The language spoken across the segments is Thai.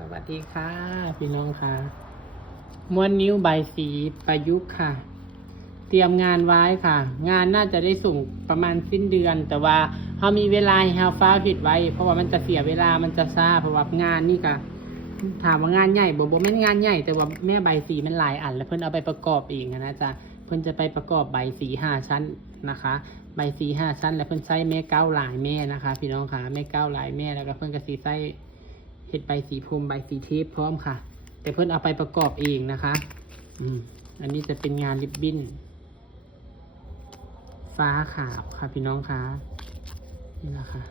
สวัสดีค่ะพี่น้องค่ะม้วนนิ้วใบสีประยุกต์ค่ะเตรียมงานไว้ค่ะ งานน่าจะได้ส่งประมาณสิ้นเดือน แต่ว่าเขามีเวลาให้เราฟ้าผิดไว้ เพราะว่ามันจะเสียเวลามันจะช้าเพราะว่างานนี่ค่ะถามว่างานใหญ่บ่ไม่งานใหญ่แต่ว่าแม่ใบสีมันหลายอันแล้วเพิ่นเอาไปประกอบเองนะจ๊ะเพิ่นจะไปประกอบใบสี5 ชั้นนะคะใบสี5 ชั้นแล้วเพิ่นใช้แม่เก้าหลายแม่นะคะพี่น้องค่ะแม่เก้าหลายแม่แล้วก็เพิ่นก็สีใส่เฮ็ดใบสีพรมใบสีเทปพร้อมค่ะแต่เพิ่นเอาไปประกอบเองนะคะอันนี้จะเป็นงานริบบิ้นฟ้าขาวค่ะพี่น้องค่ะนี่นะคะ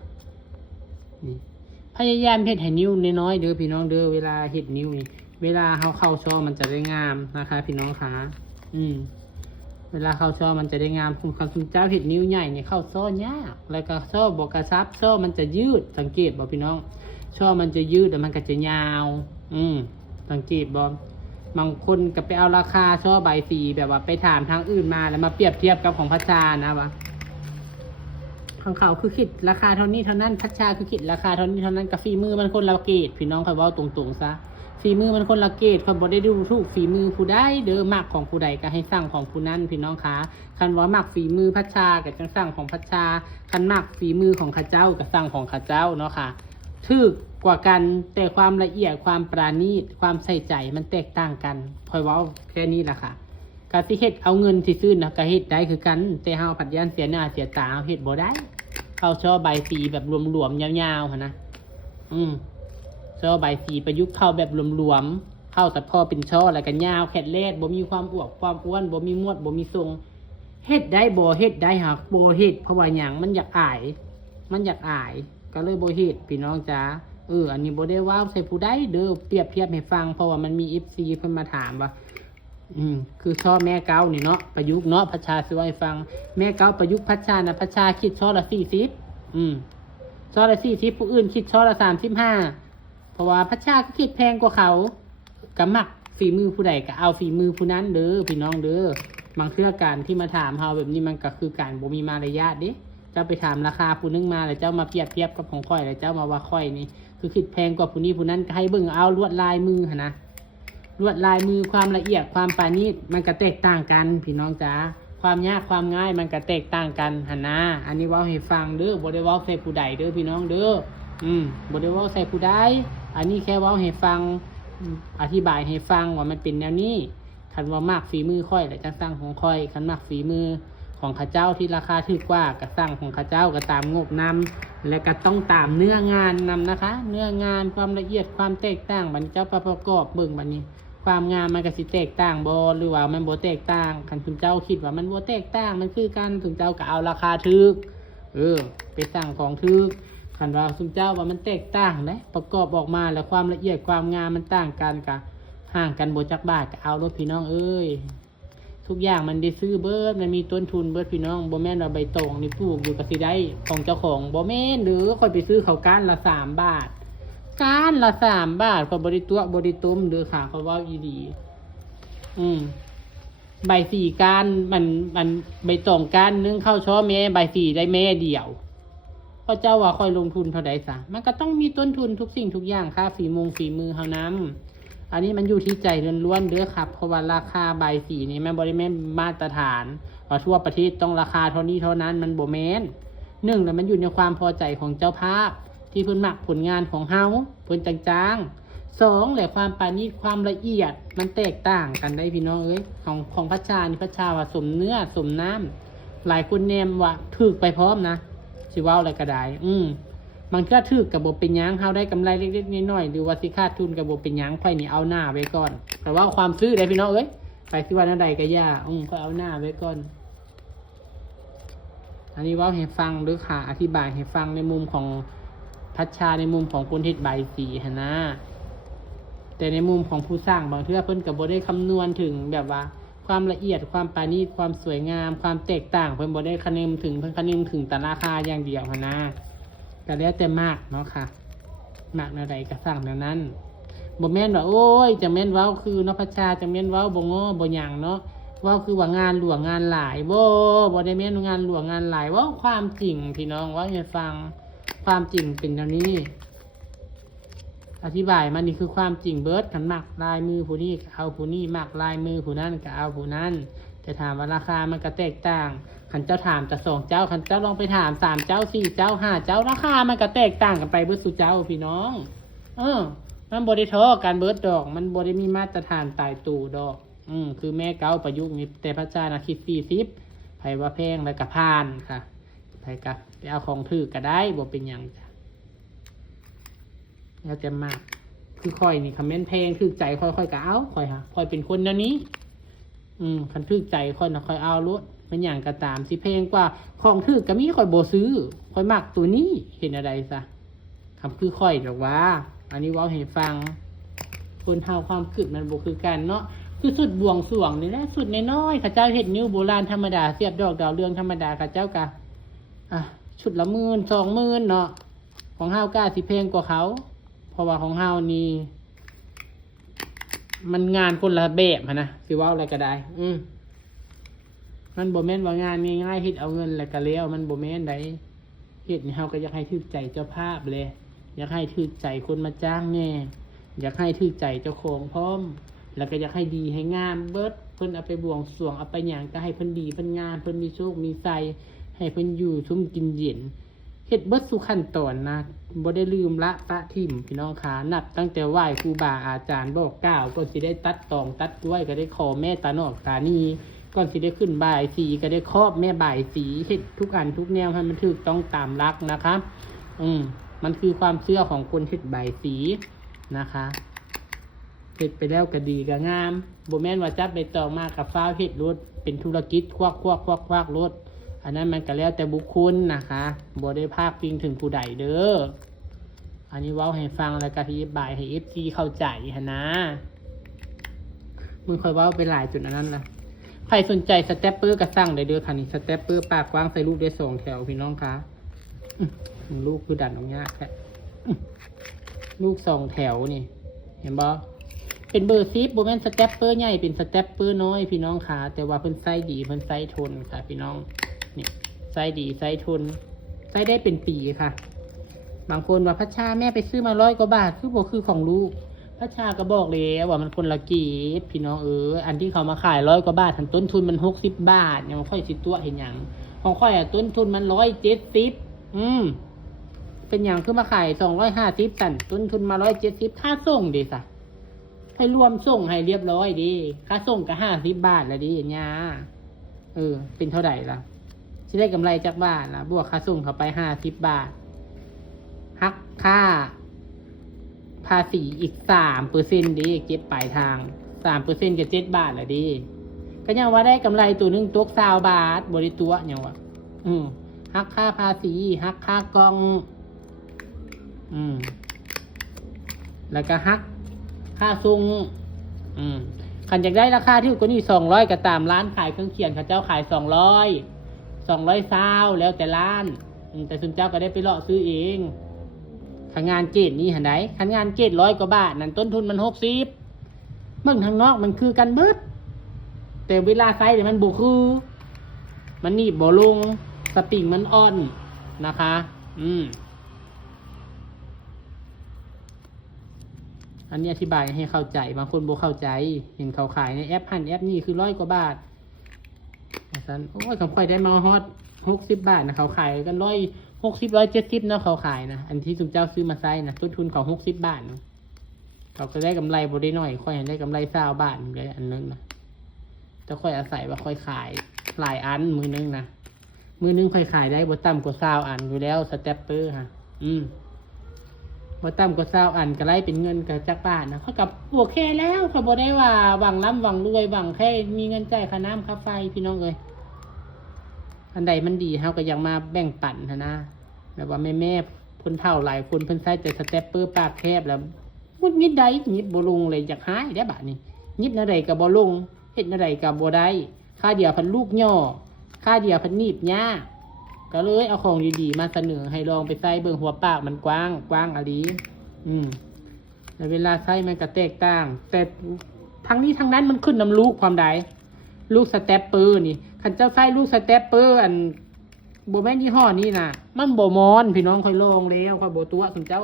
นี่พยายามเฮ็ดให้นิ้วน้อยๆเด้อพี่น้องเด้อเวลาเฮ็ดนิ้วนี่เวลาเข้าช่อมันจะได้งามนะคะพี่น้องค่ะเวลาเข้าช่อมันจะได้งามคุณเจ้าเห็ดนิ้วใหญ่เนี่ยเข้าช่อยากแล้วก็ช่อบกระซับช่อมันจะยืดสังเกตบอกพี่น้องช่อมันจะยืดแต่มันก็จะยาวสังเกตบอกบางคนก็ไปเอาราคาช่อใบสีแบบว่าไปถามทางอื่นมาแล้วมาเปรียบเทียบกับของพัชชานะวะของเขาคือคิดราคาเท่านี้เท่านั้นพัชชาคือคิดราคาเท่านี้เท่านั้นกับฝีมือมันคนละเกตพี่น้องคอยว่าตรงๆซะฝีมือมันคนละเกตคนบ่ได้ดูถูกฝีมือผู้ใดเด้อมักของผู้ใดก็ให้สั่งของผู้นั้นพี่น้องคะคันว่ามักฝีมือพัชชากับจังสั่งของพัชชาคันมักฝีมือของข้าเจ้ากับสั่งของข้าเจ้าเนาะค่ะถูกกว่ากันแต่ความละเอียดความปราณีตความใส่ใจมันแตกต่างกันคอยว่าแค่นี้แหละค่ะการที่เฮ็ดเอาเงินที่ซื้อนะก็เฮ็ดได้คือกันแต่เฮาผัดยันเสียหน้าเสียตาเฮ็ดบ่ได้เข้าช่อใบสีแบบรวมๆยาวๆค่ะนะช่อใบสีประยุกต์เข้าแบบรวมๆเข้าแต่พอเป็นช่อแล้วก็ยาวแขนเลดบ่มีความอวบความอ้วนบ่มีมวดบ่มีทรงเฮ็ดได้บ่เฮ็ดได้หากบ่เฮ็ดเพราะว่าหยังมันอยากอายก็เลยบ่เฮ็ดพี่น้องจ๋าอันนี้บ่ได้ว้าวใส่ผู้ใดเด้อเปรียบเทียบให้ฟังเพราะว่ามันมี FC เพิ่นมาถามว่าคือช่อแม่เก้านี่เนาะประยุกต์เนาะพัชชาสิว่าให้ฟังแม่เก้าประยุกต์พัชชานะพัชชาคิดช่อละ40ช่อละ40ผู้อื่นคิดช่อละ35เพราะว่าพัชชาก็คิดแพงกว่าเขาก็มักฝีมือผู้ใดก็เอาฝีมือผู้นั้นเด้อพี่น้องเด้อบางเทื่อการที่มาถามเฮาแบบนี้มันก็คือการบ่มีมารยาทเด้เจ้าไปถามราคาผู้นึงมาแล้วเจ้ามาเปรียบเทียบกับของค่อยแล้วเจ้ามาว่าค่อยนี่คือคิดแพงกว่าผู้นี้ผู้นั้นก็ให้เบิ่งเอาลวดลายมือหั่นนะลวดลายมือความละเอียดความปราณีตมันก็แตกต่างกันพี่น้องจ๋าความยากความง่ายมันก็แตกต่างกันหั่นนะอันนี้เว้าให้ฟังเด้อบ่ได้เว้าใส่ผู้ใดเด้อพี่น้องเด้อบ่ได้เว้าใส่ผู้ใดอันนี้แค่เว้าให้ฟังอธิบายให้ฟังว่ามันเป็นแนวนี้คันว่ามากฝีมือค่อยแล้วจังสั่งของค่อยคันมากฝีมือของข้าเจ้าที่ราคาถูกกว่าก็สั่งของข้าเจ้าก็ตามงบนำและก็ต้องตามเนื้องานนำนะคะเนื้องานความละเอียดความแตกต่างบัดนี้เจ้าประกอบเบิ่งบัดนี้ความงามมันก็สิแตกต่างบ่หรือว่ามันบ่แตกต่างคันคุณเจ้าคิดว่ามันบ่แตกต่างมันคือกันคุณเจ้าก็เอาราคาถูกไปสั่งของถูกคันว่าคุณเจ้าว่ามันแตกต่างเด้ประกอบออกมาแล้วความละเอียดความงามมันต่างกันก็ห่างกันบ่จักบาทก็เอารถพี่น้องเอ้ยทุกอย่างมันได้ซื้อเบิดมันมีต้นทุนเบิดพี่น้องบ่แม่นว่าใบตองนี่ปลูกอยู่ก็สิได้ของเจ้าของบ่แม่นหรือค่อยไปซื้อเขาก้านละ3 บาทก้านละ3 บาทก็บ่ได้ตัวบ่ได้ต้มเด้อค่ะเขาเว้าอีหลีใบ4 ก้านมันใบตองก้านนึงเข้าช่อแม่ใบ4ได้แม่เดียวเพราะเจ้าว่าค่อยลงทุนเท่าใดซะมันก็ต้องมีต้นทุนทุกสิ่งทุกอย่างค่าฝีมือเฮานำอันนี้มันอยู่ที่ใจล้วนๆเด้อครับเพราะว่าราคาใบสีนี่มันบ่ได้แม่นมาตรฐานว่าทั่วประเทศต้องราคาเท่านี้เท่านั้นมันบ่แม่น1แล้วมันอยู่ในความพอใจของเจ้าภาพที่เพิ่นมักผลงานของเฮาเพิ่นจางๆ2แหละความปราณีตความละเอียดมันแตกต่างกันได้พี่น้องเอ้ยของพัชชานี่พัชชาว่าสมเนื้อสมน้ำหลายคนแนมว่าถูกไปพร้อมนะสิเว้าอะไรก็ได้มันก็ถือกับบ่เป็นหยังเฮาได้กำไรเล็กๆน้อยๆหรือว่าสิขาดทุนกับบ่เป็นหยังค่อยนี่เอาหน้าไว้ก่อนแต่ว่าความซื้อได้พี่น้องเอ้ยไปสิว่านั่นใดก็ย่าค่อยเอาหน้าไว้ก่อนอันนี้เว้าให้ฟังหรือค่ะอธิบายให้ฟังในมุมของพัชชาในมุมของคนเฮ็ดใบสีหั่นนะแต่ในมุมของผู้สร้างบางเทื่อเพิ่นก็บ่ได้คำนวณถึงแบบว่าความละเอียดความปราณีตความสวยงามความแตกต่างเพิ่นบ่ได้คำนึงถึงเพิ่นคำนึงถึงแต่ราคาอย่างเดียวหั่นนะก็แล้วแต่มากเนาะค่ะมากแนวใดก็สร้างแนวนั้นบ่แม่นว่าโอ้ยจะแม่นเว้าคือเนาะพัชชาจะแม่นเว้าบ่ง้อบ่หยังเนาะเว้าคือว่างานหลวงงานหลายบ่ได้แม่นงานหลวงงานหลายเว้าความจริงพี่น้องเว้าให้ฟังความจริงเป็นเท่านี้ อธิบายมันนี่คือความจริงเบิดขันมักลายมือผู้นี้ก็เอาผู้นี้มักลายมือผู้นั้นก็เอาผู้นั้นแต่ถามว่าราคามันก็แตกต่างขันเจ้าถามแต่สองเจ้าขันเจ้าลองไปถามสามเจ้าสี่เจ้าห้าเจ้าราคามันก็แตกต่างกันไปเบิดสู่เจ้าพี่น้องมันบริท้อการเบิดดอกมันบริมีมาตรฐานตายตู่ดอกคือแม่เก้าประยุกต์นี่แต่พระเจ้านะคิด40ไผว่าแพงแล้วก็ผ่านค่ะไผก็ไปเอาของถือก็ได้บ่เป็นหยังแล้วจะมากคือค่อยนี่คอมเมนต์เพลงถือใจค่อยๆก็เอาค่อยค่ะค่อยเป็นคนแนวนี้คันถือใจค่อยนะค่อยเอารถเป็นอย่างก็ตามสิเพลงกว่าของถือก็มีค่อยบ่ซื้อค่อยมักตัวนี้เห็นอะไรซะคำคือค่อยหรอกว่าอันนี้เว้าให้ฟังคนเฮาความคิดมันบ่คือกันเนาะคือสุดบวงสรวงนี่แหละสุดน้อยๆข้าเจ้าเฮ็ดนิ้วโบราณธรรมดาเสียบดอกดาวเรืองธรรมดาข้าเจ้ากะชุดละ10,000 20,000เนาะของเฮากล้าสิเพลงกว่าเขาเพราะว่าของเฮานี่มันงานคนละแบบนะสิว่าอะไรก็ได้มันบ่แม่นว่างานง่ายๆเฮ็ดเอาเงินแล้วก็แล้วมันบ่แม่นได้เฮ็ดนี่เฮาก็อยากให้ถูกใจเจ้าภาพเลยอยากให้ถูกใจคนมาจ้างแน่อยากให้ถูกใจเจ้าของพร้อมแล้วก็อยากให้ดีให้งามเบิดเพิ่นเอาไปบวงสรวงเอาไปหยังก็ให้เพิ่นดีเพิ่นงามเพิ่นมีโชคมีชัยให้เพิ่นอยู่ชุ่มกินเย็นเฮ็ดเบิดสู่ขั้นตอนนะบ่ได้ลืมละปะทิ่มพี่น้องขานับตั้งแต่ไหว้ครูบาอาจารย์บอกกล่าวก็สิได้ตัดตองตัดกล้วยก็ได้ขอแม่ตาหนอกตานีก่อนสิได้ขึ้นบ่ายสีก็ได้ครอบแม่บ่ายสีเฮ็ดทุกอันทุกแนวให้มันถูกต้องตามหลักนะคะมันคือความเชื่อของคนเฮ็ดบ่ายสีนะคะเฮ็ดไปแล้วก็ดีก็งามบ่แม่นว่าจับใบตองมากับฟ้าวเฮ็ดรถเป็นธุรกิจควักรถอันนั้นมันก็แล้วแต่บุคคลนะคะบ่ได้พาดพิงถึงผู้ใดเด้ออันนี้เว้าให้ฟังแล้วก็อธิบายให้ FC เข้าใจหั่นนะมึงค่อยเว้าไปหลายจุดอันนั้นล่ะใครสนใจสเต็ปเปอร์ก็สั่งได้เด้อค่ะนี่สเต็ปเปอร์ปากกว้างใส่ลูกได้2แถวพี่น้องคะลูกคือดันออกยากแท้ลูก2แถวนี่เห็นบ่เป็นเบอร์10บ่แม่นสเต็ปเปอร์ใหญ่เป็นสเต็ปเปอร์น้อยพี่น้องค่ะแต่ว่าเพิ่นไซส์ดีเพิ่นไซส์ทนค่ะพี่น้องนี่ไซส์ดีไซส์ทนไซส์ได้เป็นปีค่ะบางคนว่าพัชชาแม่ไปซื้อมา100 กว่าบาทคือบ่คือของลูกพัชชาก็บอกแล้วว่ามันคนละกีบพี่น้องอันที่เขามาขาย100 กว่าบาททันต้นทุนมัน60 บาทยังค่อยสิตัวเห็นหยังของค่อยต้นทุนมัน170เป็นอย่างคือมาขาย250สั่นต้นทุนมา170ค่าส่งดิซะให้รวมส่งให้เรียบร้อยดิค่าส่งก็50 บาทแล้วดิเนี่ยเป็นเท่าไหร่ล่ะสิได้กำไรจากบาทล่ะบวกค่าส่งเข้าไป50 บาทหักค่าภาษีอีก3%ดิเก็บปลายทาง3%ก็7 บาทละดิก็ยังว่าได้กำไรตัวนึงตก20 บาทบริตัวยังว่าหักค่าภาษีหักค่ากล่องแล้วก็หักค่าส่งขันอยากได้ราคาที่ก็นี่200ก็ตามร้านขายเครื่องเขียนเขาเจ้าขาย200แล้วแต่ร้านแต่สุนเจ้าก็ได้ไปเลาะซื้อเองขันงานเกตนี่หันไหนขันงานเกต100 กว่าบาทนั่นต้นทุนมัน60เมืองทางนอกมันคือกันเบิดแต่เวลาใช้เนี่ยมันบ่คือมันนี่บ่ลงสปริงมันอ่อนนะคะอันนี้อธิบายให้เข้าใจบางคนบ่เข้าใจเห็นเขาขายในแอปแอปนี่คือ100 กว่าบาทฉันโอ้ยเขาค่อยได้มาฮอต60 บาทนะเขาขายกัน160 170นะเขาขายนะอันที่สุนเจ้าซื้อมาใช้นะต้นทุนของ60 บาทนะเขาก็ได้กำไรบ่ได้น้อยค่อยเห็นได้กำไร20 บาทเลยอันนึงนะจะค่อยอาศัยว่าค่อยขายหลายอันมือนึงนะมือนึงค่อยขายได้บ่ต่ำกว่า20 อันอยู่แล้วสเต็ปเปอร์ค่ะบ่ต่ำกว่า20 อันก็ไล่เป็นเงินกับจักบาทนะเขากับโอเคแล้วเขาบ่ได้ว่าหวังร่ำหวังรวยหวังแค่มีเงินจ่ายค่าน้ำค่าไฟพี่น้องเอ้ยอันใดมันดีเฮาก็ยังมาแบ่งปันนะแบบว่าแม่คนเฒ่าหลายคนเพิ่นใช้แต่สเต็ปเปอร์ปากแคบแล้วมุดมิดใดหยิบบ่ลงเลยอยากหายได้บาดนี้หยิบแนวใดก็บ่ลงเฮ็ดแนวใดก็บ่ได้ค่าเดียวพันลูกย่อค่าเดียวพันหนีบยากก็เลยเอาของดีๆมาเสนอให้ลองไปใส่เบิ่งหัวปากมันกว้างอะลีแล้วเวลาใส่มันก็แตกต่างแต่ทั้งนี้ทั้งนั้นมันขึ้นน้ำลูกความใดลูกสเต็ปเปอร์นี่คันเจ้าใส่ลูกสเต็ปเปอร์อันบ่แม่นยี่ห้อนี้น่ะมันบ่มอนพี่น้องค่อยลองแล้วค่อยบ่ตัวคุณเจ้า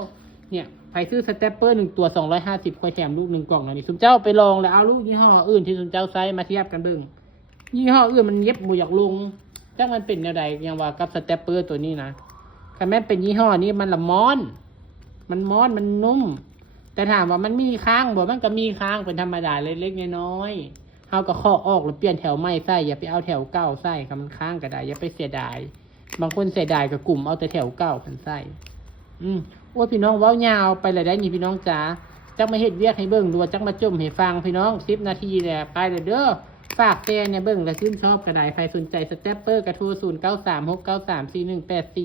เนี่ย ไผซื้อสเตปเปอร์1ตัว250ค่อยแถมลูก1กล่องแล้วนี่ซุมเจ้าไปลองแล้วเอาลูกยี่ห้ออื่นที่ซุมเจ้าใช้มาเทียบกันเบิ่งยี่ห้ออื่นมันเย็บบ่อยากลงจักมันเป็นแนวใดอย่างว่ากับสเตปเปอร์ตัวนี้นะคันแม่นเป็นยี่ห้อนี้มันละม้อนมันนุ่มแต่ถามว่ามันมีค้างบ่มันก็มีค้างเป็นธรรมดาเล็กๆน้อยๆเฮาก็เคาะออกแล้วเปลี่ยนแถวใหม่ใส่อย่าไปเอาแถวเก่าใส่ค่ะมันค้างก็ได้อย่าไปเสียดายบางคนเสียดายก็กลุ่มเอาแต่แถวเก่าเพิ่นใส่โอ้ยพี่น้องเว้ายาวไปเลยได้นี่พี่น้องจ๋าจักมาเฮ็ดเวียกให้เบิ่งดูจักมาจมให้ฟังพี่น้อง10นาทีแล้วไปเด้อฝากแชร์เนี่ยเบิ่งและชื่นชอบก็ได้ใครสนใจสเตปเปอร์กระโทร0936934184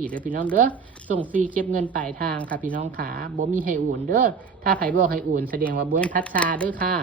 เด้อพี่น้องเด้อส่งฟรีเก็บเงินปลายทางค่ะพี่น้องขาบ่มีให้โอนเด้อถ้าไผบอกให้โอนแสดงว่าบ่แม่นพัชชาเด้อค่ะ